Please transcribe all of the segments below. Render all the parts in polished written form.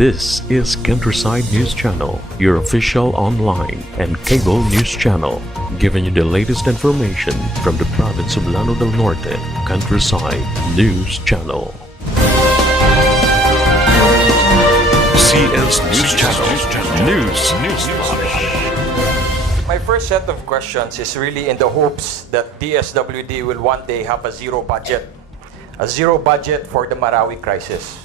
This is Countryside News Channel, your official online and cable news channel, giving you the latest information from the province of Lanao del Norte. Countryside News Channel. CS News Channel. News. My first set of questions is really in the hopes that DSWD will one day have a zero budget for the Marawi crisis.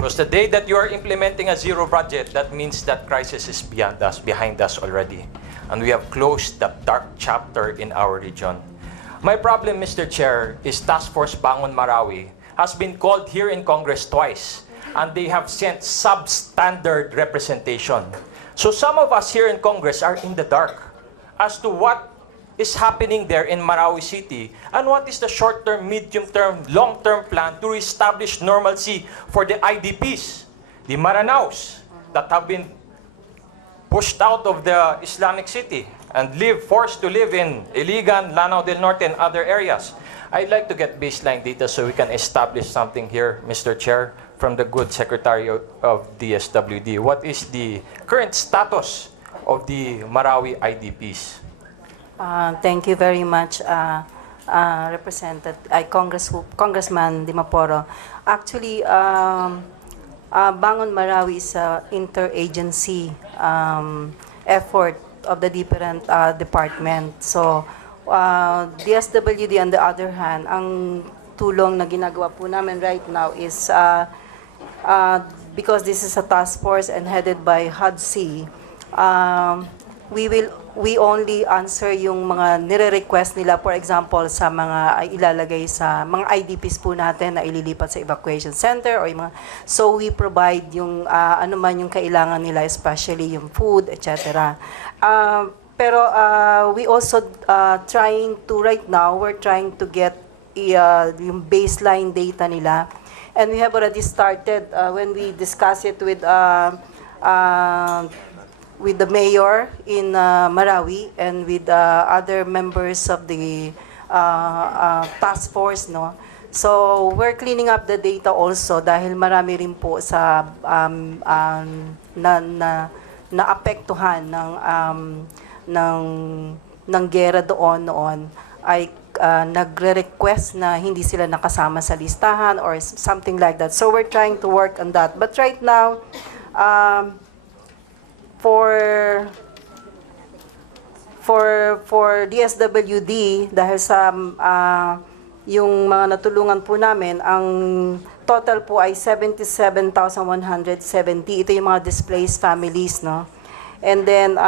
Because the day that you are implementing a zero budget, that means that crisis is beyond us, behind us already. And we have closed that dark chapter in our region. My problem, Mr. Chair, is Task Force Bangon Marawi has been called here in Congress twice, and they have sent substandard representation. So some of us here in Congress are in the dark as to what is happening there in Marawi City and what is the short-term, medium-term, long-term plan to reestablish normalcy for the IDPs, the Maranaos that have been pushed out of the Islamic city and forced to live in Iligan, Lanao del Norte, and other areas. I'd like to get baseline data so we can establish something here, Mr. Chair, from the good Secretary of DSWD. What is the current status of the Marawi IDPs? Thank you very much, Congressman Dimaporo. Actually, Bangon Marawi is an interagency effort of the different departments. So, DSWD on the other hand, ang tulong na ginagawa po namin right now is because this is a task force and headed by HUD-C, we only answer yung mga nire-request nila, for example, sa mga ilalagay sa mga IDPs po natin na ililipat sa evacuation center or yung mga, so we provide yung ano man yung kailangan nila, especially yung food, etc. Pero we also we're trying to get yung baseline data nila, and we have already started when we discuss it with the mayor in Marawi and with other members of the task force, no. So we're cleaning up the data also dahil marami rin po sa naapektuhan ng gera noon ay nagre-request na hindi sila nakasama sa listahan or something like that. So we're trying to work on that. But right now, for DSWD, dahil sa yung mga natulungan po namin, ang total po ay 77,170. Ito yung mga displaced families, no? And then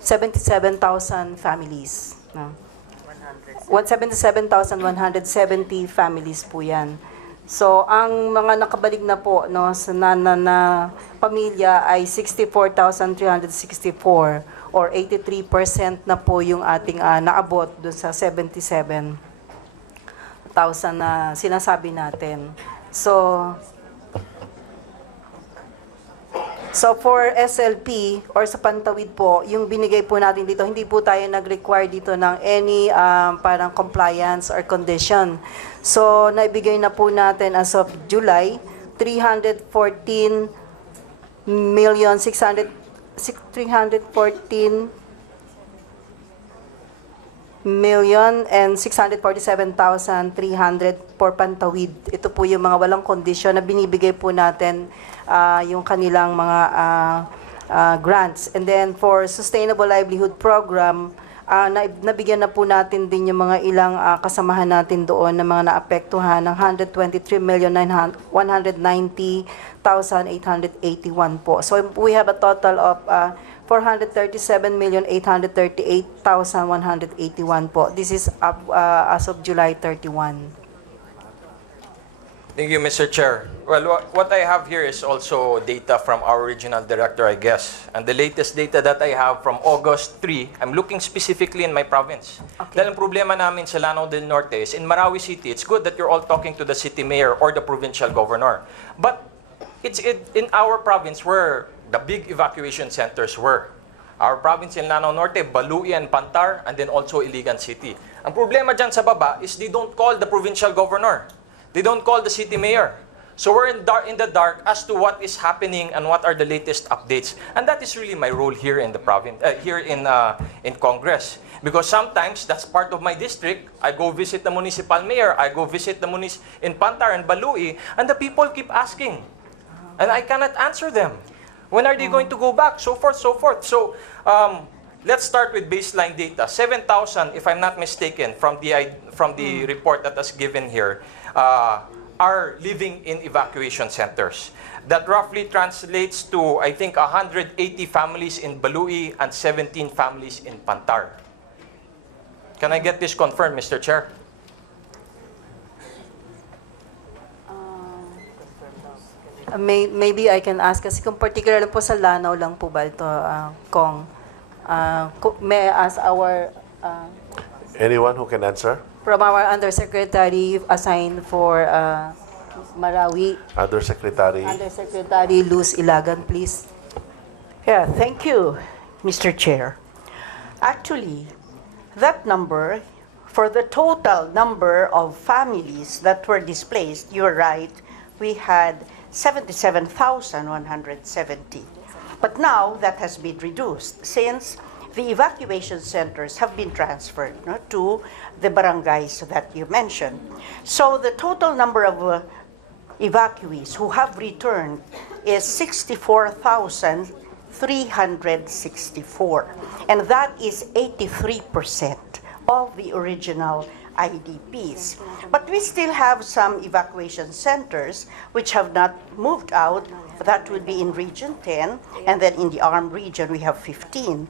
77,000 families, no? 77,170 families po yan. So, ang mga nakabalik na po, no, sa na pamilya ay 64,364 or 83% na po yung ating naabot doon sa 77,000 na sinasabi natin. So for SLP or sa Pantawid po, yung binigay po natin dito, hindi po tayo nag-require dito ng any parang compliance or condition. So, naibigay na po natin as of July, 314,647,300 for Pantawid. Ito po yung mga walang kondisyon na binibigay po natin yung kanilang mga grants. And then for Sustainable Livelihood Program, nabigyan na po natin din yung mga ilang kasamahan natin doon na mga naapektuhan ng 123,190,881 po. So we have a total of 437,838,181 po. This is as of July 31. Thank you, Mr. Chair. Well, what I have here is also data from our regional director, I guess. And the latest data that I have from August 3, I'm looking specifically in my province. Okay. Dahil ang problema namin sa Lanao del Norte is in Marawi City, it's good that you're all talking to the city mayor or the provincial governor. But it's in our province where the big evacuation centers were. Our province in Lanao Norte, Balui and Pantar, and then also Iligan City. Ang problema dyan sa baba is they don't call the provincial governor. They don't call the city mayor. So we're in the dark as to what is happening and what are the latest updates. And that is really my role here in the province, here in Congress. Because sometimes that's part of my district. I go visit the municipal mayor, I go visit the in Pantar and Balui, and the people keep asking. And I cannot answer them. When are they going to go back? So forth, so forth. So let's start with baseline data. 7,000, if I'm not mistaken, from the report that was given here, are living in evacuation centers. That roughly translates to, I think, 180 families in Balui and 17 families in Pantar. Can I get this confirmed, Mr. Chair? Maybe I can ask, kasi kung particular lang po sa Lanao lang po ba ito, Kong? May I ask our... Anyone who can answer? From our Undersecretary assigned for Marawi, Undersecretary. Undersecretary Luz Ilagan, please. Yeah, thank you, Mr. Chair. Actually, that number, for the total number of families that were displaced, you're right, we had 77,170. But now that has been reduced since the evacuation centers have been transferred to the barangays that you mentioned. So the total number of evacuees who have returned is 64,364. And that is 83% of the original IDPs. But we still have some evacuation centers which have not moved out. That would be in Region 10, and then in the Arm region we have 15.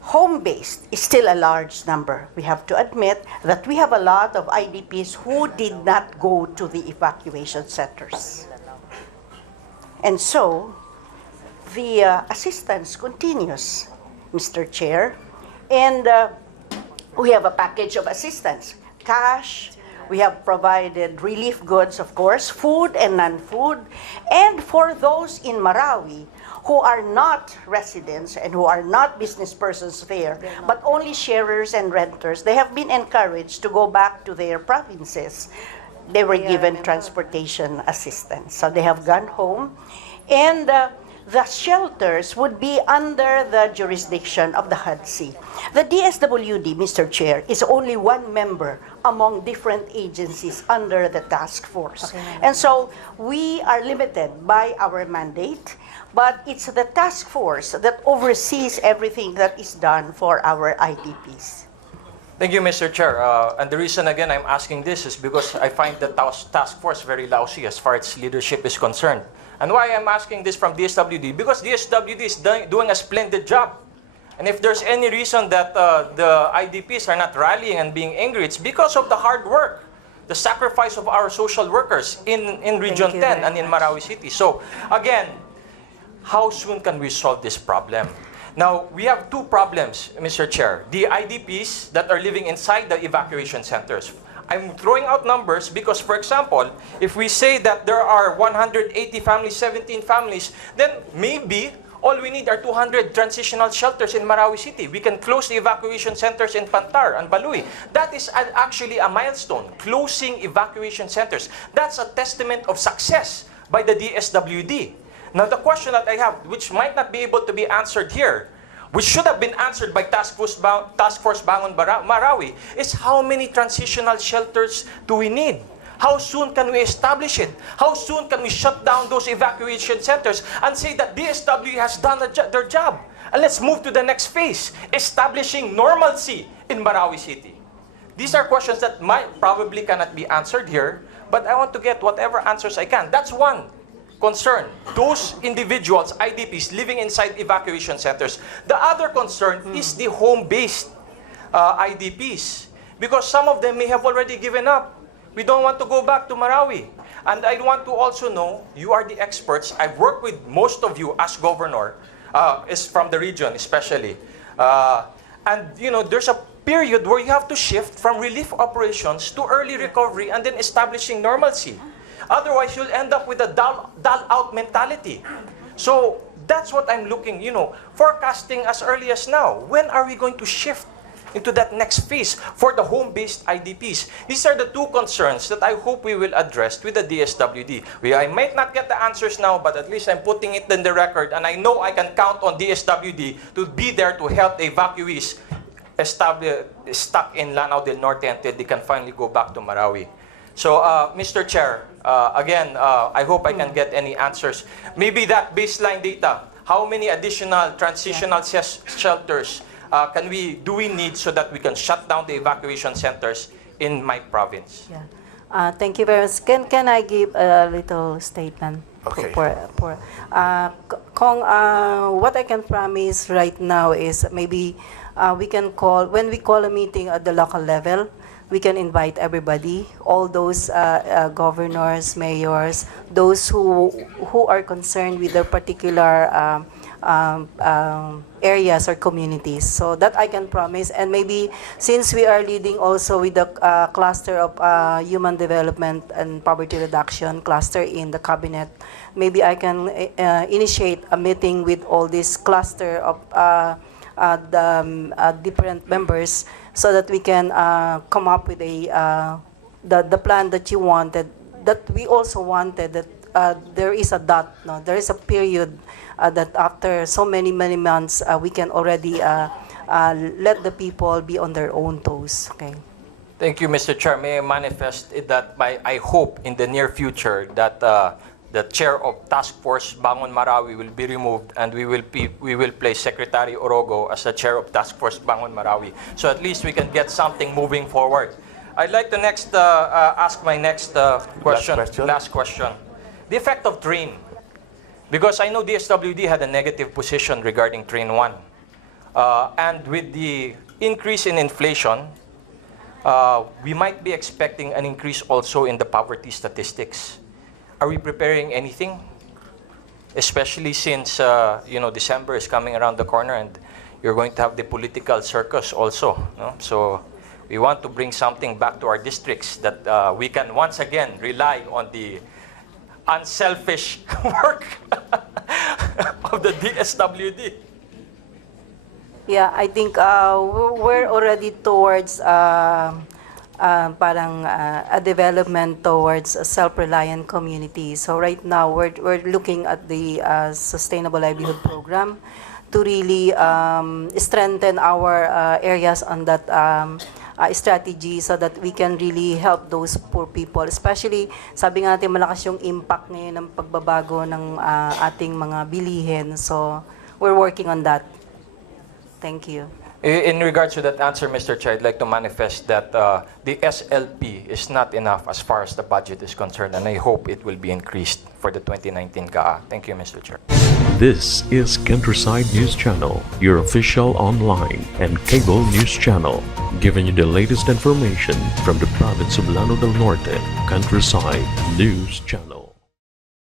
Home-based is still a large number. We have to admit that we have a lot of IDPs who did not go to the evacuation centers. And so, the assistance continues, Mr. Chair, and we have a package of assistance, cash, we have provided relief goods, of course, food and non-food, and for those in Marawi who are not residents and who are not business persons there, but only sharers and renters, they have been encouraged to go back to their provinces. They were given transportation assistance. So they have gone home, and the shelters would be under the jurisdiction of the HUD-C. The DSWD, Mr. Chair, is only one member among different agencies under the task force. And so we are limited by our mandate, but it's the task force that oversees everything that is done for our IDPs. Thank you, Mr. Chair. And the reason, again, I'm asking this is because I find the task force very lousy as far as leadership is concerned. And why I'm asking this from DSWD? Because DSWD is doing a splendid job. And if there's any reason that the IDPs are not rallying and being angry, it's because of the hard work, the sacrifice of our social workers in Region 10 and in Marawi City. So, again, how soon can we solve this problem? Now, we have two problems, Mr. Chair. The IDPs that are living inside the evacuation centers. I'm throwing out numbers because, for example, if we say that there are 180 families, 17 families, then maybe all we need are 200 transitional shelters in Marawi City. We can close the evacuation centers in Pantar and Balui. That is actually a milestone, closing evacuation centers. That's a testament of success by the DSWD. Now, the question that I have, which might not be able to be answered here, which should have been answered by Task Force Bangon Marawi, is how many transitional shelters do we need? How soon can we establish it? How soon can we shut down those evacuation centers and say that DSW has done their job? And let's move to the next phase, establishing normalcy in Marawi City. These are questions that probably cannot be answered here, but I want to get whatever answers I can. That's one concern, those individuals, IDPs, living inside evacuation centers. The other concern is the home-based IDPs, because some of them may have already given up. We don't want to go back to Marawi. And I want to also know, you are the experts. I've worked with most of you as governor, is from the region especially. And you know, there's a period where you have to shift from relief operations to early recovery and then establishing normalcy. Otherwise, you'll end up with a dull-out mentality. So that's what I'm looking, forecasting as early as now. When are we going to shift into that next phase for the home-based IDPs? These are the two concerns that I hope we will address with the DSWD. I might not get the answers now, but at least I'm putting it in the record, and I know I can count on DSWD to be there to help the evacuees stuck in Lanao del Norte until they can finally go back to Marawi. So, Mr. Chair, again, I hope I can get any answers. Maybe that baseline data, how many additional transitional shelters do we need so that we can shut down the evacuation centers in my province? Yeah. Thank you very much. Can I give a little statement? Okay. Kong, what I can promise right now is maybe we can call, when we call a meeting at the local level, we can invite everybody, all those governors, mayors, those who are concerned with their particular areas or communities. So that I can promise. And maybe since we are leading also with the cluster of human development and poverty reduction cluster in the cabinet, maybe I can initiate a meeting with all this cluster of the different members so that we can come up with the plan that you wanted, that we also wanted, that there is a dot, no? There is a period that after so many months, we can already let the people be on their own toes. Okay. Thank you, Mr. Chair. May I manifest that I hope in the near future that the chair of Task Force Bangon Marawi will be removed, and we will place Secretary Orogo as the chair of Task Force Bangon Marawi. So at least we can get something moving forward. I'd like to next ask my next question. Last question. The effect of Train. Because I know DSWD had a negative position regarding Train 1. And with the increase in inflation, we might be expecting an increase also in the poverty statistics. Are we preparing anything? Especially since December is coming around the corner and you're going to have the political circus also. No? So we want to bring something back to our districts that we can once again rely on the unselfish work of the DSWD. Yeah, I think we're already towards a development towards a self-reliant community. So right now, we're looking at the Sustainable Livelihood Program to really strengthen our areas on that strategy so that we can really help those poor people. Especially, sabi nga natin, malakas yung impact ngayon ng pagbabago ng ating mga bilihin. So we're working on that. Thank you. In regards to that answer, Mr. Chair, I'd like to manifest that the SLP is not enough as far as the budget is concerned, and I hope it will be increased for the 2019 GAA. Thank you, Mr. Chair. This is Countryside News Channel, your official online and cable news channel, giving you the latest information from the province of Lanao del Norte. Countryside News Channel.